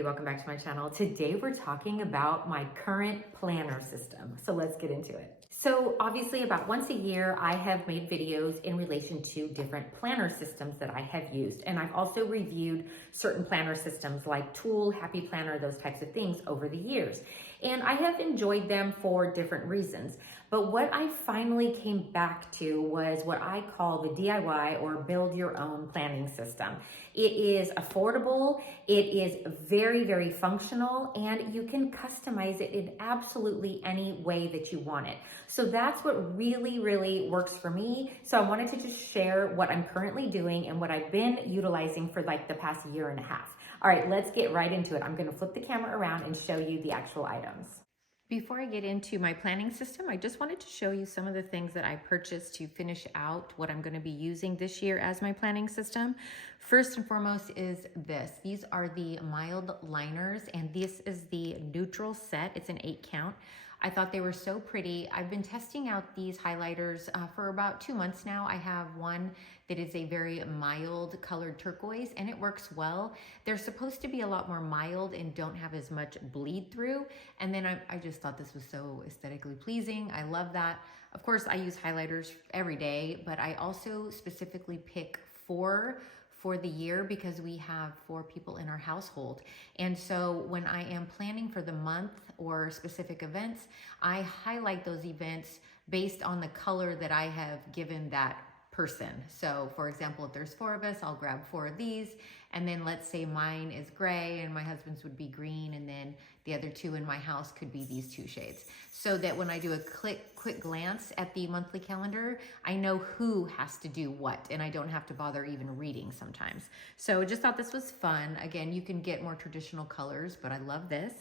everybody, welcome back to my channel. Today we're talking about my current planner system. So let's get into it. So obviously about once a year, I have made videos in relation to different planner systems that I have used. And I've also reviewed certain planner systems like Tool, Happy Planner, those types of things over the years. And I have enjoyed them for different reasons. But what I finally came back to was what I call the DIY or build your own planning system. It is affordable, it is very, very functional, and you can customize it in absolutely any way that you want it. So that's what really, really works for me. So I wanted to just share what I'm currently doing and what I've been utilizing for like the past year and a half. All right, let's get right into it. I'm gonna flip the camera around and show you the actual items. Before I get into my planning system, I just wanted to show you some of the things that I purchased to finish out what I'm going to be using this year as my planning system. First and foremost is this. These are the Mildliners, and this is the neutral set. It's an 8 count. I thought they were so pretty. I've been testing out these highlighters for about 2 months now. I have one that is a very mild colored turquoise, and it works well. They're supposed to be a lot more mild and don't have as much bleed through. And then I just thought this was so aesthetically pleasing. I love that. Of course, I use highlighters every day, but I also specifically pick 4 for the year because we have 4 people in our household. And so when I am planning for the month or specific events, I highlight those events based on the color that I have given that person. So for example, if there's 4 of us, I'll grab 4 of these. And then let's say mine is gray and my husband's would be green, and then the other 2 in my house could be these 2 shades. So that when I do a quick glance at the monthly calendar, I know who has to do what, and I don't have to bother even reading sometimes. So just thought this was fun. Again, you can get more traditional colors, but I love this.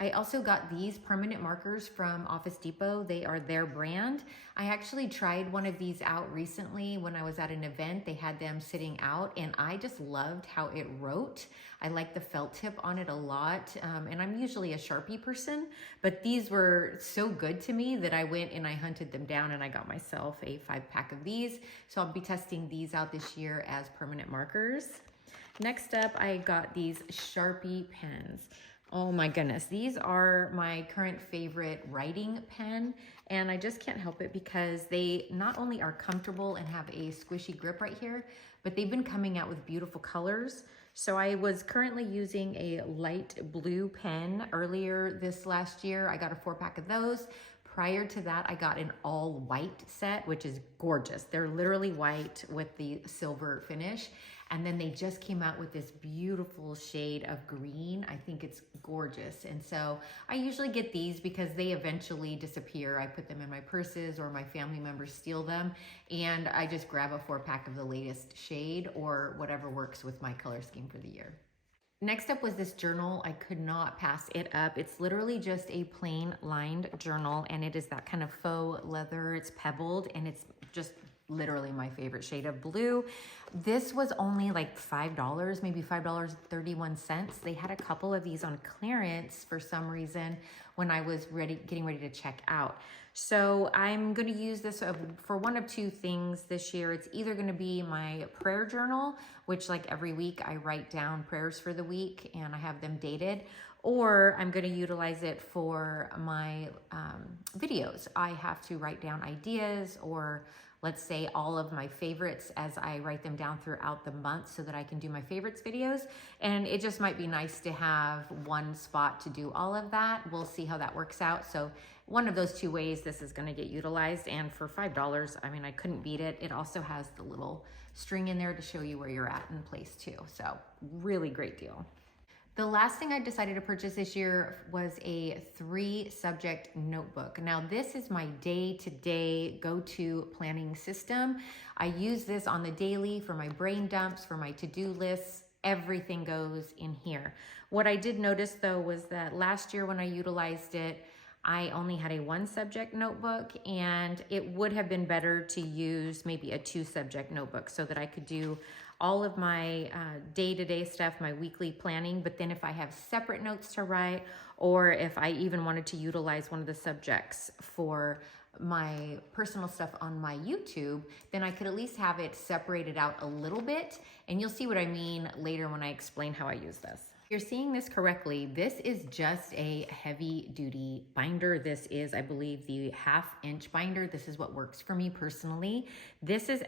I also got these permanent markers from Office Depot. They are their brand. I actually tried one of these out recently when I was at an event. They had them sitting out, and I just loved how it wrote. I like the felt tip on it a lot, and I'm usually a Sharpie person, but these were so good to me that I went and I hunted them down, and I got myself a 5-pack of these. So I'll be testing these out this year as permanent markers. Next up, I got these Sharpie pens. Oh my goodness, these are my current favorite writing pen, and I just can't help it because they not only are comfortable and have a squishy grip right here, but they've been coming out with beautiful colors. So I was currently using a light blue pen earlier this last year. I got a 4-pack of those. Prior to that, I got an all white set, which is gorgeous. They're literally white with the silver finish. And then they just came out with this beautiful shade of green. I think it's gorgeous. And so I usually get these because they eventually disappear. I put them in my purses or my family members steal them. And I just grab a 4-pack of the latest shade or whatever works with my color scheme for the year. Next up was this journal. I could not pass it up. It's literally just a plain lined journal, and it is that kind of faux leather. It's pebbled, and it's just literally my favorite shade of blue. This was only like $5, maybe $5.31. They had a couple of these on clearance for some reason when I was getting ready to check out. So I'm going to use this for one of 2 things this year. It's either going to be my prayer journal, which like every week I write down prayers for the week and I have them dated, or I'm going to utilize it for my videos. I have to write down ideas, or let's say all of my favorites as I write them down throughout the month so that I can do my favorites videos. And it just might be nice to have one spot to do all of that. We'll see how that works out. So one of those 2 ways this is going to get utilized. And for $5, I mean, I couldn't beat it. It also has the little string in there to show you where you're at in place too. So really great deal. The last thing I decided to purchase this year was a 3-subject notebook. Now this is my day-to-day go-to planning system. I use this on the daily for my brain dumps, for my to-do lists. Everything goes in here. What I did notice though was that last year when I utilized it, I only had a 1-subject notebook, and it would have been better to use maybe a 2-subject notebook so that I could do all of my day-to-day stuff, my weekly planning. But then if I have separate notes to write, or if I even wanted to utilize one of the subjects for my personal stuff on my YouTube, then I could at least have it separated out a little bit. And you'll see what I mean later when I explain how I use this. You're seeing this correctly. This is just a heavy duty binder. This is, I believe, the 1/2-inch binder. This is what works for me personally. This is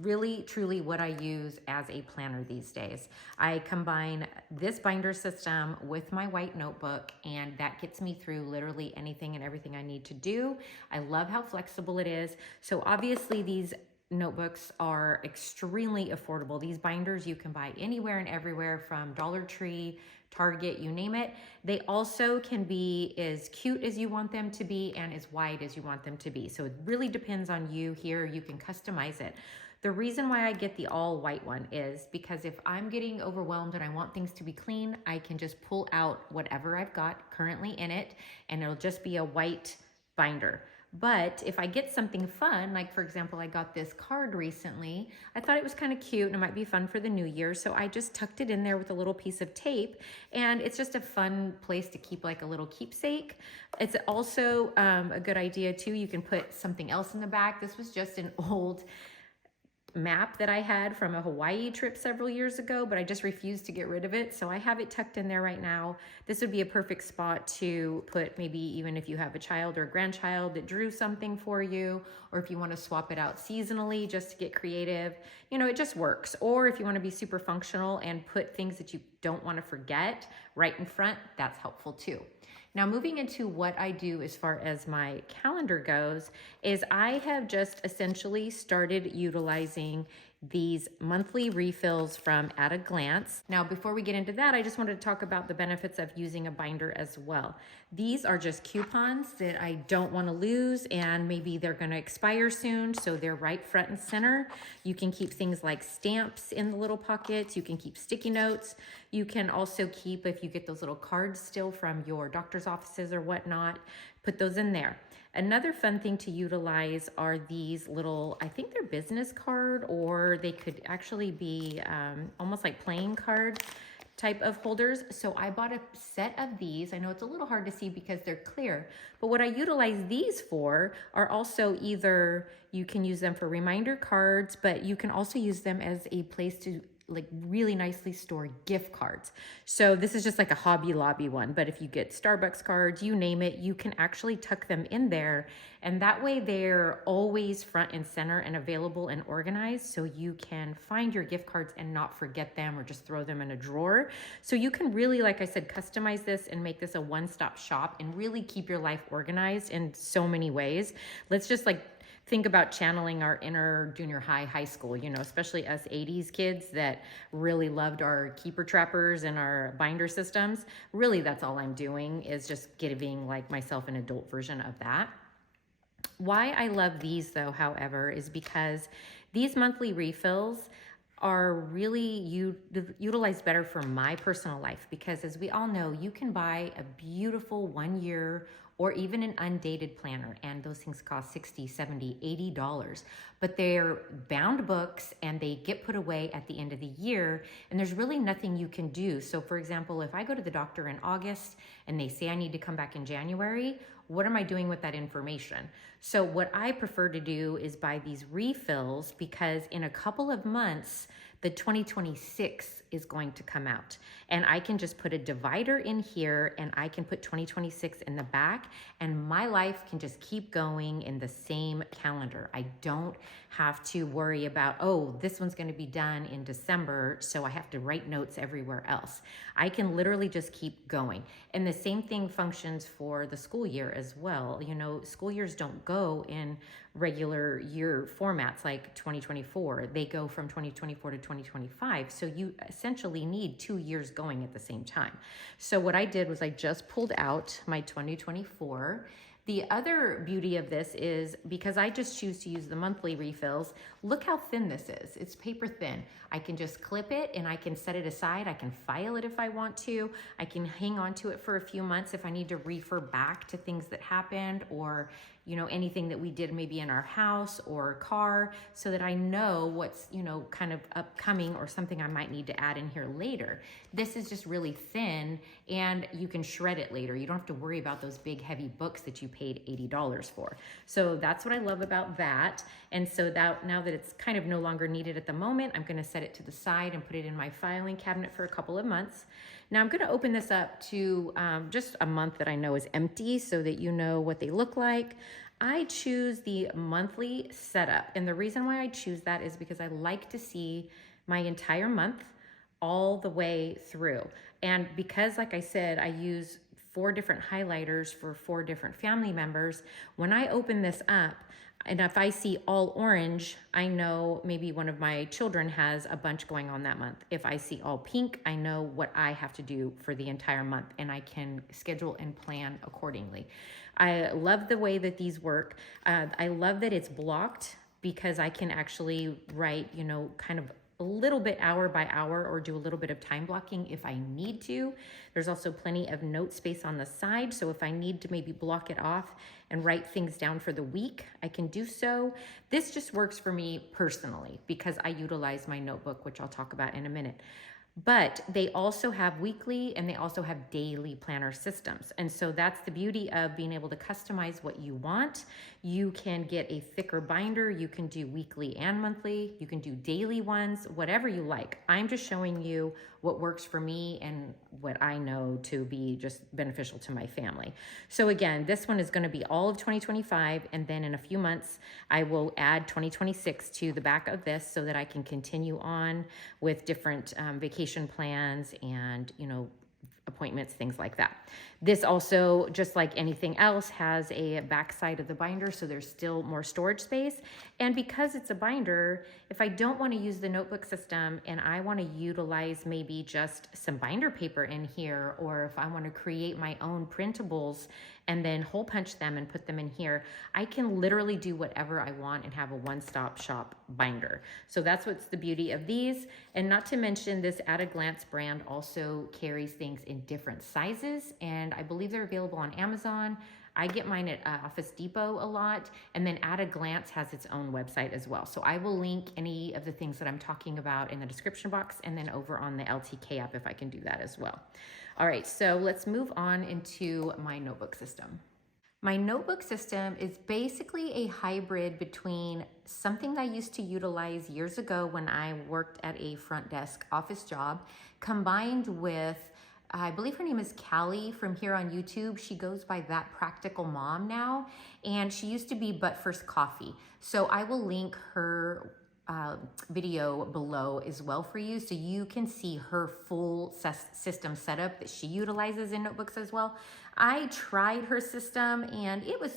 really truly what I use as a planner these days. I combine this binder system with my white notebook, and that gets me through literally anything and everything I need to do. I love how flexible it is. So obviously these notebooks are extremely affordable. These binders you can buy anywhere and everywhere, from Dollar Tree, Target, you name it. They also can be as cute as you want them to be and as wide as you want them to be. So it really depends on you here. You can customize it. The reason why I get the all white one is because if I'm getting overwhelmed and I want things to be clean, I can just pull out whatever I've got currently in it, and it'll just be a white binder. But if I get something fun, like for example, I got this card recently, I thought it was kind of cute and it might be fun for the new year. So I just tucked it in there with a little piece of tape, and it's just a fun place to keep like a little keepsake. It's also a good idea too. You can put something else in the back. This was just an old map that I had from a Hawaii trip several years ago, but I just refused to get rid of it. So I have it tucked in there right now. This would be a perfect spot to put, maybe even if you have a child or a grandchild that drew something for you, or if you want to swap it out seasonally just to get creative, you know, it just works. Or if you want to be super functional and put things that you don't want to forget right in front, that's helpful too. Now, moving into what I do as far as my calendar goes, is I have just essentially started utilizing these monthly refills from At a Glance. Now, before we get into that, I just wanted to talk about the benefits of using a binder as well. These are just coupons that I don't want to lose, and maybe they're going to expire soon, so they're right front and center. You can keep things like stamps in the little pockets. You can keep sticky notes. You can also keep, if you get those little cards still from your doctor's offices or whatnot, put those in there. Another fun thing to utilize are these little, I think they're business card, or they could actually be almost like playing card type of holders. So I bought a set of these. I know it's a little hard to see because they're clear, but what I utilize these for are also either, you can use them for reminder cards, but you can also use them as a place to like really nicely store gift cards. So this is just like a Hobby Lobby one, but if you get Starbucks cards, you name it, you can actually tuck them in there. And that way they're always front and center and available and organized, so you can find your gift cards and not forget them or just throw them in a drawer. So you can really, like I said, customize this and make this a one-stop shop and really keep your life organized in so many ways. Let's just like think about channeling our inner junior high school, you know, especially us 80s kids that really loved our keeper trappers and our binder systems. Really, that's all I'm doing, is just giving like myself an adult version of that. Why I love these though, however, is because these monthly refills are really utilized better for my personal life, because as we all know, you can buy a beautiful 1 year or even an undated planner, and those things cost $60, $70, $80, but they're bound books and they get put away at the end of the year, and there's really nothing you can do. So for example, if I go to the doctor in August and they say I need to come back in January, what am I doing with that information? So what I prefer to do is buy these refills, because in a couple of months, the 2026 is going to come out, and I can just put a divider in here and I can put 2026 in the back, and my life can just keep going in the same calendar. I don't have to worry about, oh, this one's going to be done in December, so I have to write notes everywhere else. I can literally just keep going. And the same thing functions for the school year as well. You know, school years don't go in regular year formats like 2024. They go from 2024 to 2025. So you essentially need 2 years going at the same time. So what I did was I just pulled out my 2024. The other beauty of this is, because I just choose to use the monthly refills, look how thin this is. It's paper thin. I can just clip it and I can set it aside. I can file it if I want to. I can hang on to it for a few months if I need to refer back to things that happened, or you know, anything that we did maybe in our house or car, so that I know what's, you know, kind of upcoming or something I might need to add in here later. This is just really thin, and you can shred it later. You don't have to worry about those big heavy books that you paid $80 for. So that's what I love about that. And so that now that it's kind of no longer needed at the moment, I'm going to set it to the side and put it in my filing cabinet for a couple of months. Now I'm going to open this up to just a month that I know is empty so that you know what they look like. I choose the monthly setup, and the reason why I choose that is because I like to see my entire month all the way through. And because, like I said, I use 4 different highlighters for 4 different family members, when I open this up, and if I see all orange, I know maybe one of my children has a bunch going on that month. If I see all pink, I know what I have to do for the entire month, and I can schedule and plan accordingly. I love the way that these work. I love that it's blocked because I can actually write, kind of a little bit hour by hour or do a little bit of time blocking if I need to. There's also plenty of note space on the side. So if I need to maybe block it off and write things down for the week, I can do so. This just works for me personally because I utilize my notebook, which I'll talk about in a minute. But they also have weekly and they also have daily planner systems. And so that's the beauty of being able to customize what you want. You can get a thicker binder. You can do weekly and monthly. You can do daily ones, whatever you like. I'm just showing you what works for me and what I know to be just beneficial to my family. So again, this one is going to be all of 2025. And then in a few months, I will add 2026 to the back of this so that I can continue on with different vacation plans and, appointments, things like that. This also, just like anything else, has a back side of the binder, so there's still more storage space. And because it's a binder, if I don't want to use the notebook system and I want to utilize maybe just some binder paper in here, or if I want to create my own printables and then hole punch them and put them in here, I can literally do whatever I want and have a one-stop shop binder. So that's what's the beauty of these. And not to mention, this At a Glance brand also carries things in different sizes, and I believe they're available on Amazon. I get mine at Office Depot a lot, and then At a Glance has its own website as well. So I will link any of the things that I'm talking about in the description box and then over on the LTK app if I can do that as well. All right, so let's move on into my notebook system. My notebook system is basically a hybrid between something that I used to utilize years ago when I worked at a front desk office job, combined with, I believe her name is Callie from here on YouTube. She goes by That Practical Mom now, and she used to be But First Coffee. So I will link her video below as well for you, so you can see her full system setup that she utilizes in notebooks as well. I tried her system and it was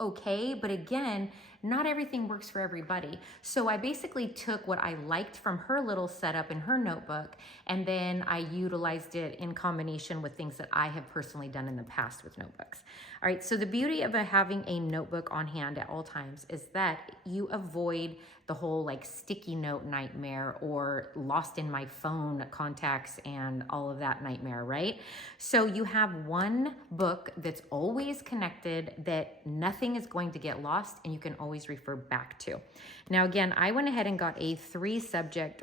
okay, but again, not everything works for everybody. So I basically took what I liked from her little setup in her notebook, and then I utilized it in combination with things that I have personally done in the past with notebooks. All right, so the beauty of having a notebook on hand at all times is that you avoid the whole like sticky note nightmare or lost in my phone contacts and all of that nightmare, right? So you have one book that's always connected, that nothing is going to get lost, and you can always refer back to. Now, again, I went ahead and got a 3-subject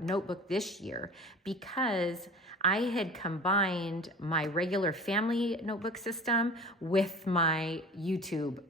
notebook this year because I had combined my regular family notebook system with my YouTube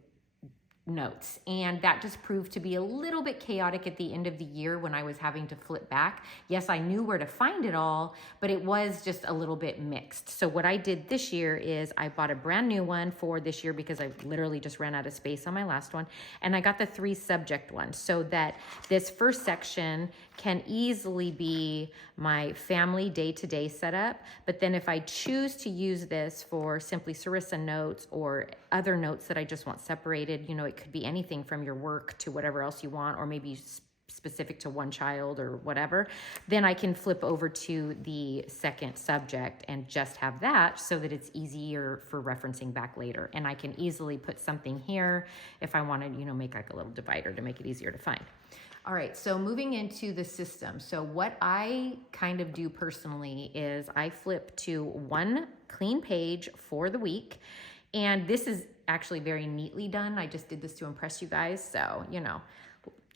notes, and that just proved to be a little bit chaotic at the end of the year when I was having to flip back. Yes, I knew where to find it all, but it was just a little bit mixed. So what I did this year is I bought a brand new one for this year because I literally just ran out of space on my last one, and I got the 3-subject one so that this first section can easily be my family day-to-day setup. But then if I choose to use this for simply Sarissa notes or other notes that I just want separated, it could be anything from your work to whatever else you want, or maybe specific to one child or whatever, then I can flip over to the second subject and just have that so that it's easier for referencing back later. And I can easily put something here if I wanted, make like a little divider to make it easier to find. All right, so moving into the system. So what I kind of do personally is I flip to one clean page for the week. And this is actually very neatly done. I just did this to impress you guys. So,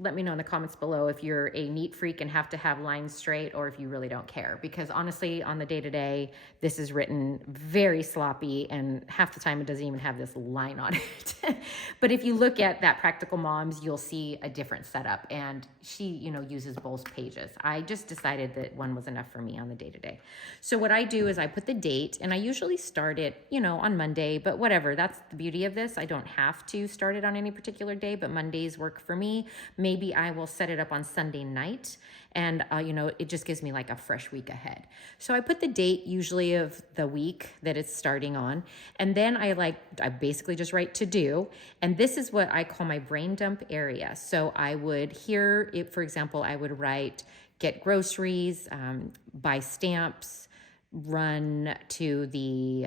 let me know in the comments below if you're a neat freak and have to have lines straight, or if you really don't care. Because honestly, on the day-to-day, this is written very sloppy, and half the time it doesn't even have this line on it. But if you look at that Practical Moms, you'll see a different setup, and she, uses both pages. I just decided that one was enough for me on the day-to-day. So what I do is I put the date, and I usually start it, on Monday, but whatever. That's the beauty of this. I don't have to start it on any particular day, but Mondays work for me. Maybe I will set it up on Sunday night, and it just gives me like a fresh week ahead. So I put the date usually of the week that it's starting on, and then I basically just write to do, and this is what I call my brain dump area. So I would for example, I would write get groceries, buy stamps, run to the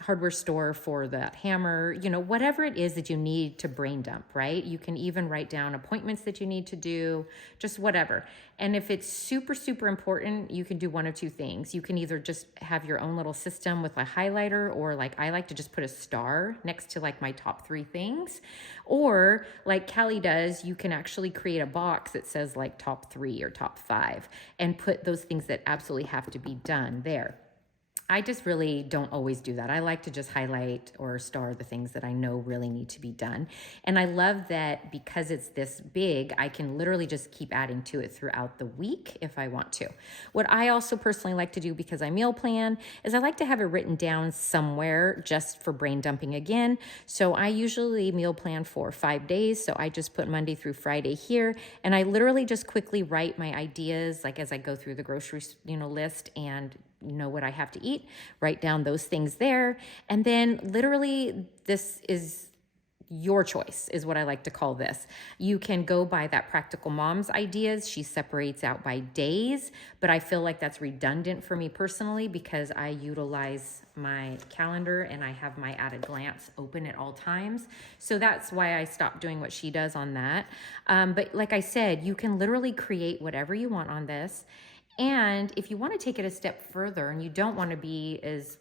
hardware store for that hammer, whatever it is that you need to brain dump, right? You can even write down appointments that you need to do, just whatever. And if it's super, super important, you can do one of two things. You can either just have your own little system with a highlighter, or like I like to just put a star next to like my top 3 things. Or like Callie does, you can actually create a box that says like top 3 or top 5 and put those things that absolutely have to be done there. I just really don't always do that. I like to just highlight or star the things that I know really need to be done. And I love that because it's this big, I can literally just keep adding to it throughout the week if I want to. What I also personally like to do, because I meal plan, is I like to have it written down somewhere just for brain dumping again. So I usually meal plan for 5 days. So I just put Monday through Friday here, and I literally just quickly write my ideas like as I go through the grocery list and what I have to eat, write down those things there. And then literally this is your choice, is what I like to call this. You can go by that Practical Moms ideas. She separates out by days, but I feel like that's redundant for me personally because I utilize my calendar and I have my at a glance open at all times. So that's why I stopped doing what she does on that. But like I said, you can literally create whatever you want on this. And if you want to take it a step further and you don't want to be as,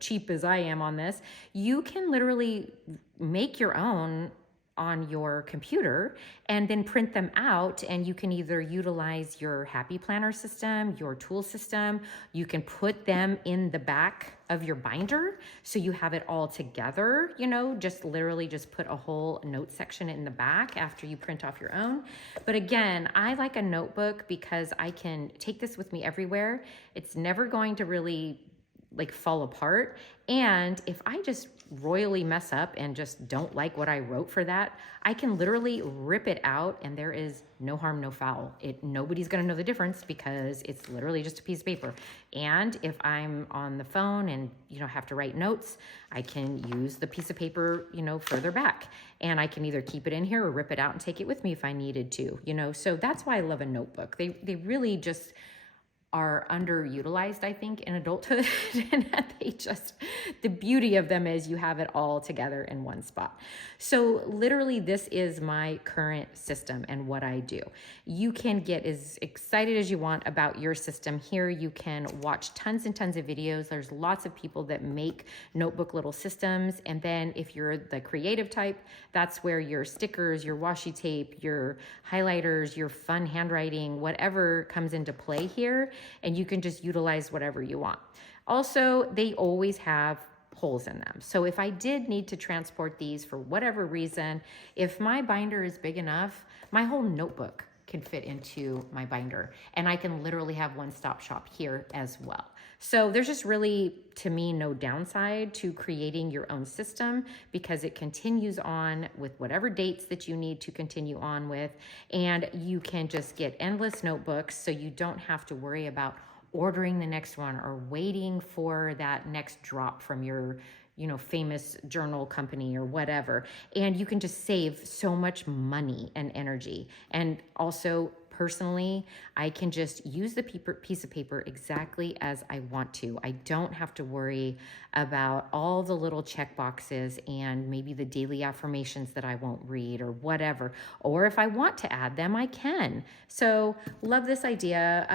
cheap as I am on this, you can literally make your own on your computer and then print them out, and you can either utilize your Happy Planner system, your tool system. You can put them in the back of your binder so you have it all together, just literally just put a whole note section in the back after you print off your own. But again, I like a notebook because I can take this with me everywhere. It's never going to really fall apart. And if I just royally mess up and just don't like what I wrote for that, I can literally rip it out and there is no harm, no foul. Nobody's gonna know the difference because it's literally just a piece of paper. And if I'm on the phone and have to write notes, I can use the piece of paper further back, and I can either keep it in here or rip it out and take it with me if I needed to. So that's why I love a notebook. They really just are underutilized, I think, in adulthood. And the beauty of them is you have it all together in one spot. So literally this is my current system and what I do. You can get as excited as you want about your system here. You can watch tons and tons of videos. There's lots of people that make notebook little systems. And then if you're the creative type, that's where your stickers, your washi tape, your highlighters, your fun handwriting, whatever comes into play here. And you can just utilize whatever you want. Also, they always have holes in them. So if I did need to transport these for whatever reason, if my binder is big enough, my whole notebook can fit into my binder, and I can literally have one-stop shop here as well. So there's just really, to me, no downside to creating your own system because it continues on with whatever dates that you need to continue on with, and you can just get endless notebooks so you don't have to worry about ordering the next one or waiting for that next drop from your famous journal company or whatever. And you can just save so much money and energy. And also personally, I can just use the piece of paper exactly as I want to. I don't have to worry about all the little check boxes and maybe the daily affirmations that I won't read or whatever. Or if I want to add them, I can. So love this idea.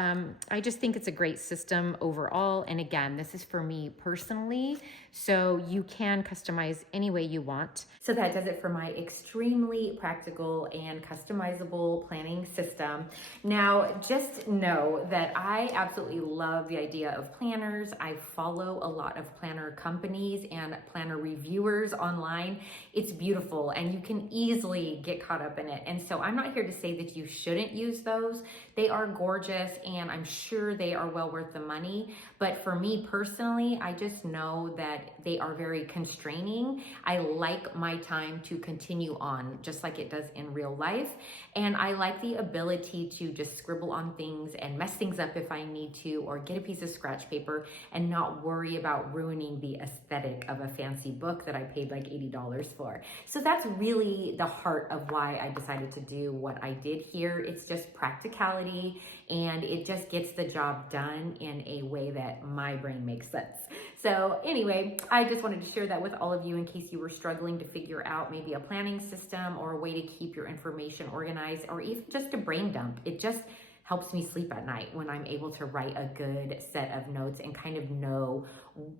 I just think it's a great system overall. And again, this is for me personally, so you can customize any way you want. So that does it for my extremely practical and customizable planning system. Now, just know that I absolutely love the idea of planners. I follow a lot of planner companies and planner reviewers online. It's beautiful and you can easily get caught up in it. And so I'm not here to say that you shouldn't use those. They are gorgeous and I'm sure they are well worth the money. But for me personally, I just know that they are very constraining. I like my time to continue on just like it does in real life. And I like the ability to just scribble on things and mess things up if I need to, or get a piece of scratch paper and not worry about ruining the aesthetic of a fancy book that I paid like $80 for. So that's really the heart of why I decided to do what I did here. It's just practicality and it just gets the job done in a way that my brain makes sense. So anyway, I just wanted to share that with all of you in case you were struggling to figure out maybe a planning system or a way to keep your information organized, or even just a brain dump. It just helps me sleep at night when I'm able to write a good set of notes and kind of know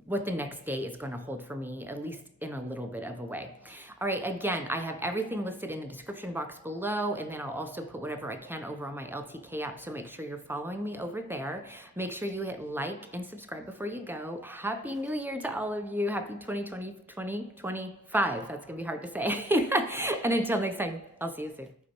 what the next day is going to hold for me, at least in a little bit of a way. All right, again, I have everything listed in the description box below, and then I'll also put whatever I can over on my LTK app, so make sure you're following me over there. Make sure you hit like and subscribe before you go. Happy New Year to all of you. Happy 2020, 2025. That's going to be hard to say. And until next time, I'll see you soon.